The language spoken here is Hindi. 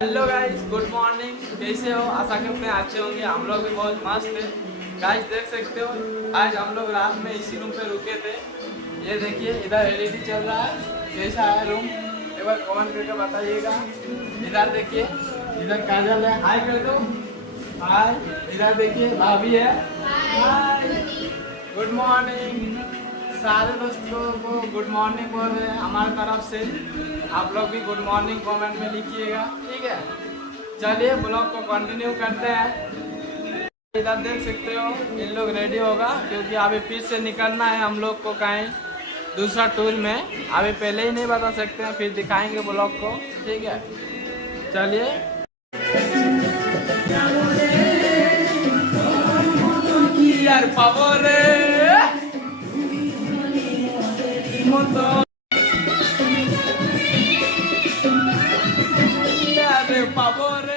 हेलो गाइस गुड मॉर्निंग कैसे हो? आशा करते हैं अच्छे होंगे। हम लोग भी बहुत मस्त है। गाइस देख सकते हो आज हम लोग रात में इसी रूम पे रुके थे। ये देखिए इधर एलईडी चल रहा है। कैसा है रूम एक बार कमेंट करके बताइएगा। इधर देखिए इधर काजल है। हाय कर दो हाय इधर देखिए भाभी है। हाय गुड मॉर्निंग सारे दोस्तों को गुड मॉर्निंग बोल रहे हैं। हमारे तरफ़ से आप लोग भी गुड मॉर्निंग कमेंट में लिखिएगा। ठीक है? चलिए ब्लॉग को कंटिन्यू करते हैं। इधर देख सकते हो, इन लोग रेडी होगा, क्योंकि अभी फिर से निकलना है हम लोग को कहीं दूसरा टूर में। अभी पहले ही नहीं बता सकते हैं, फिर दिखाएँगे ब्लॉग को। ठीक है? चलिए। কি পাবো রে।